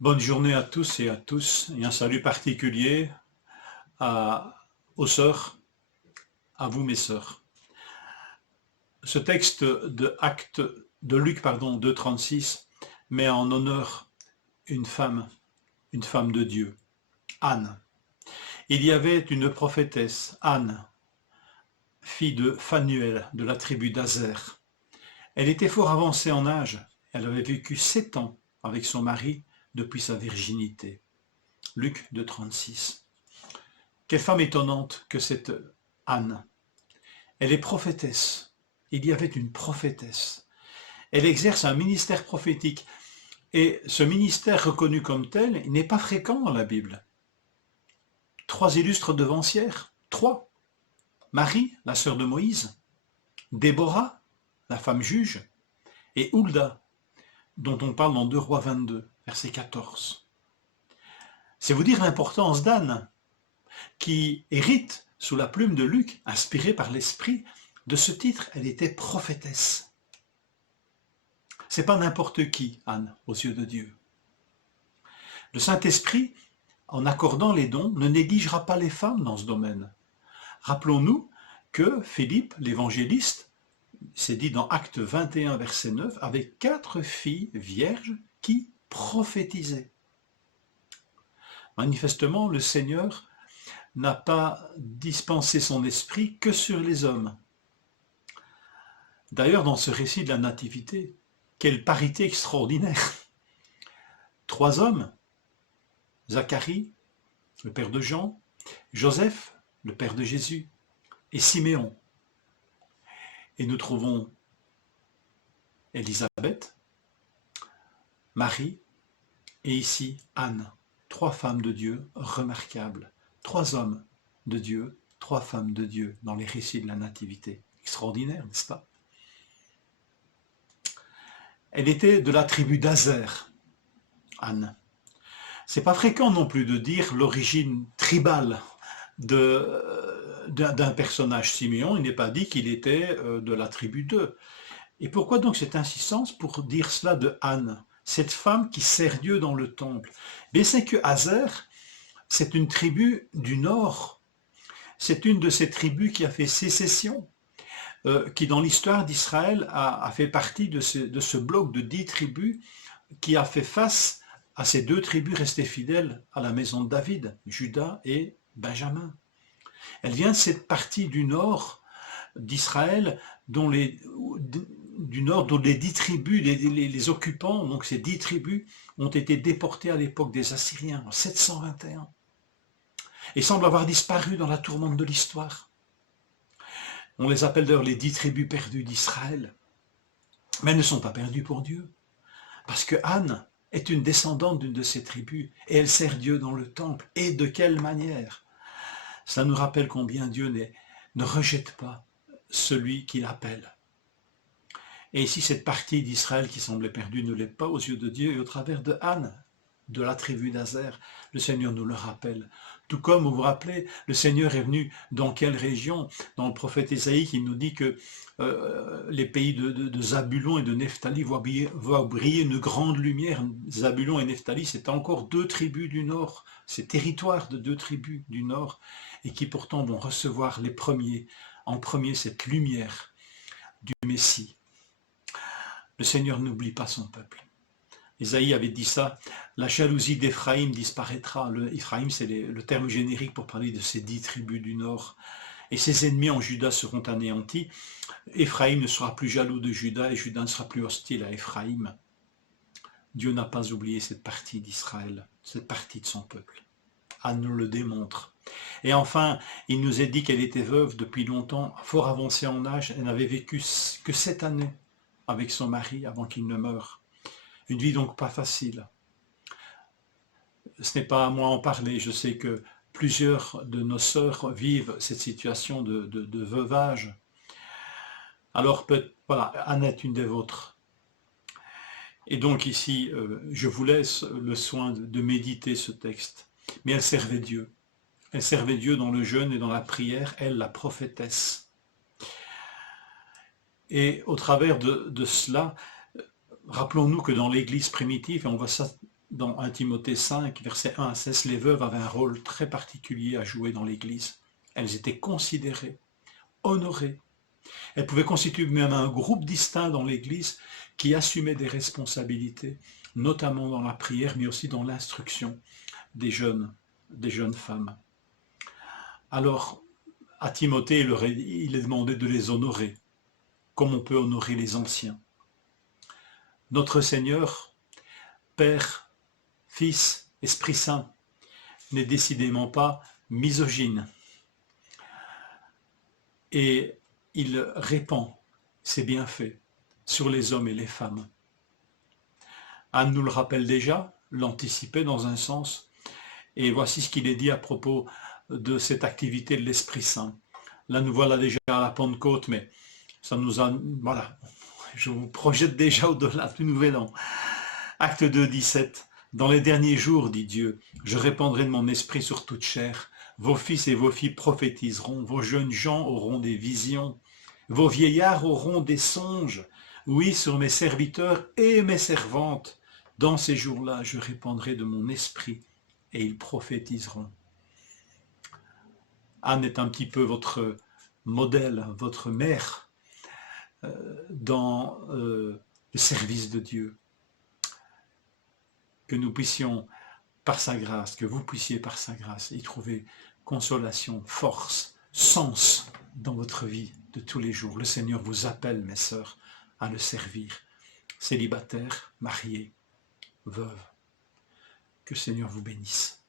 Bonne journée à tous et un salut particulier aux sœurs, à vous mes sœurs. Ce texte de Luc 2,36 met en honneur une femme de Dieu, Anne. Il y avait une prophétesse, Anne, fille de Phanuel de la tribu d'Azer. Elle était fort avancée en âge, elle avait vécu 7 ans avec son mari depuis sa virginité. Luc 2,36. Quelle femme étonnante que cette Anne. Elle est prophétesse. Il y avait une prophétesse. Elle exerce un ministère prophétique. Et ce ministère reconnu comme tel, il n'est pas fréquent dans la Bible. 3 illustres devancières. 3. Marie, la sœur de Moïse. Déborah, la femme juge. Et Hulda, dont on parle dans 2 Rois 22, verset 14. C'est vous dire l'importance d'Anne, qui hérite sous la plume de Luc, inspirée par l'esprit. De ce titre, elle était prophétesse. C'est pas n'importe qui, Anne, aux yeux de Dieu. Le Saint-Esprit, en accordant les dons, ne négligera pas les femmes dans ce domaine. Rappelons-nous que Philippe, l'évangéliste, c'est dit dans Actes 21, verset 9, avait 4 filles vierges qui prophétisaient. Manifestement, le Seigneur n'a pas dispensé son esprit que sur les hommes. D'ailleurs, dans ce récit de la Nativité, quelle parité extraordinaire! 3 hommes, Zacharie, le père de Jean, Joseph, le père de Jésus, et Siméon. Et nous trouvons Élisabeth, Marie, et ici Anne. 3 femmes de Dieu remarquables. 3 hommes de Dieu, 3 femmes de Dieu dans les récits de la Nativité. Extraordinaire, n'est-ce pas? Elle était de la tribu d'Azer, Anne. C'est pas fréquent non plus de dire l'origine tribale d'un personnage. Siméon, il n'est pas dit qu'il était de la tribu d'eux. Et pourquoi donc cette insistance pour dire cela de Anne, cette femme qui sert Dieu dans le temple? Bien, c'est que Azer, c'est une tribu du nord. C'est une de ces tribus qui a fait sécession, qui dans l'histoire d'Israël a fait partie de ce bloc de 10 tribus qui a fait face à ces 2 tribus restées fidèles à la maison de David, Juda et Benjamin. Elle vient de cette partie du nord d'Israël dont les 10 tribus, les occupants, donc ces 10 tribus, ont été déportés à l'époque des Assyriens en 721 et semblent avoir disparu dans la tourmente de l'histoire. On les appelle d'ailleurs les 10 tribus perdues d'Israël. Mais elles ne sont pas perdues pour Dieu, parce que Anne est une descendante d'une de ces tribus et elle sert Dieu dans le temple. Et de quelle manière? Ça nous rappelle combien Dieu ne rejette pas celui qui l'appelle. Et ici, cette partie d'Israël qui semblait perdue ne l'est pas aux yeux de Dieu. Et au travers de Anne, de la tribu d'Azer, le Seigneur nous le rappelle. Tout comme, vous vous rappelez, le Seigneur est venu dans quelle région? Dans le prophète Ésaïe qui nous dit que les pays de Zabulon et de Nephtali voient briller une grande lumière. Zabulon et Nephtali, c'est encore 2 tribus du nord, c'est territoire de 2 tribus du nord, et qui pourtant vont recevoir en premier cette lumière du Messie. Le Seigneur n'oublie pas son peuple. Ésaïe avait dit ça, la jalousie d'Éphraïm disparaîtra. Éphraïm, c'est le terme générique pour parler de ces 10 tribus du nord. Et ses ennemis en Juda seront anéantis. Éphraïm ne sera plus jaloux de Juda et Juda ne sera plus hostile à Éphraïm. Dieu n'a pas oublié cette partie d'Israël, cette partie de son peuple. Anne nous le démontre. Et enfin, il nous est dit qu'elle était veuve depuis longtemps, fort avancée en âge. Elle n'avait vécu que 7 années avec son mari avant qu'il ne meure. Une vie donc pas facile. Ce n'est pas à moi en parler, je sais que plusieurs de nos sœurs vivent cette situation de veuvage. Alors voilà, Anne est une des vôtres. Et donc ici, je vous laisse le soin de méditer ce texte. Mais elle servait Dieu. Elle servait Dieu dans le jeûne et dans la prière, elle, la prophétesse. Et au travers de cela, rappelons-nous que dans l'Église primitive, et on voit ça dans 1 Timothée 5, versets 1 à 16, les veuves avaient un rôle très particulier à jouer dans l'Église. Elles étaient considérées, honorées. Elles pouvaient constituer même un groupe distinct dans l'Église qui assumait des responsabilités, notamment dans la prière, mais aussi dans l'instruction des jeunes femmes. Alors, à Timothée, il est demandé de les honorer, comme on peut honorer les anciens. Notre Seigneur, Père, Fils, Esprit Saint, n'est décidément pas misogyne. Et il répand ses bienfaits sur les hommes et les femmes. Anne nous le rappelle déjà, l'anticipait dans un sens, et voici ce qu'il est dit à propos de cette activité de l'Esprit Saint. Là, nous voilà déjà à la Pentecôte, mais ça nous a... Voilà, je vous projette déjà au-delà du Nouvel An. Acte 2, 17. Dans les derniers jours, dit Dieu, je répandrai de mon esprit sur toute chair. Vos fils et vos filles prophétiseront, vos jeunes gens auront des visions, vos vieillards auront des songes. Oui, sur mes serviteurs et mes servantes, dans ces jours-là, je répandrai de mon esprit et ils prophétiseront. Anne est un petit peu votre modèle, votre mère dans le service de Dieu. Que nous puissions, par sa grâce, que vous puissiez par sa grâce y trouver consolation, force, sens dans votre vie de tous les jours. Le Seigneur vous appelle, mes sœurs, à le servir. Célibataires, mariés, veuves. Que le Seigneur vous bénisse.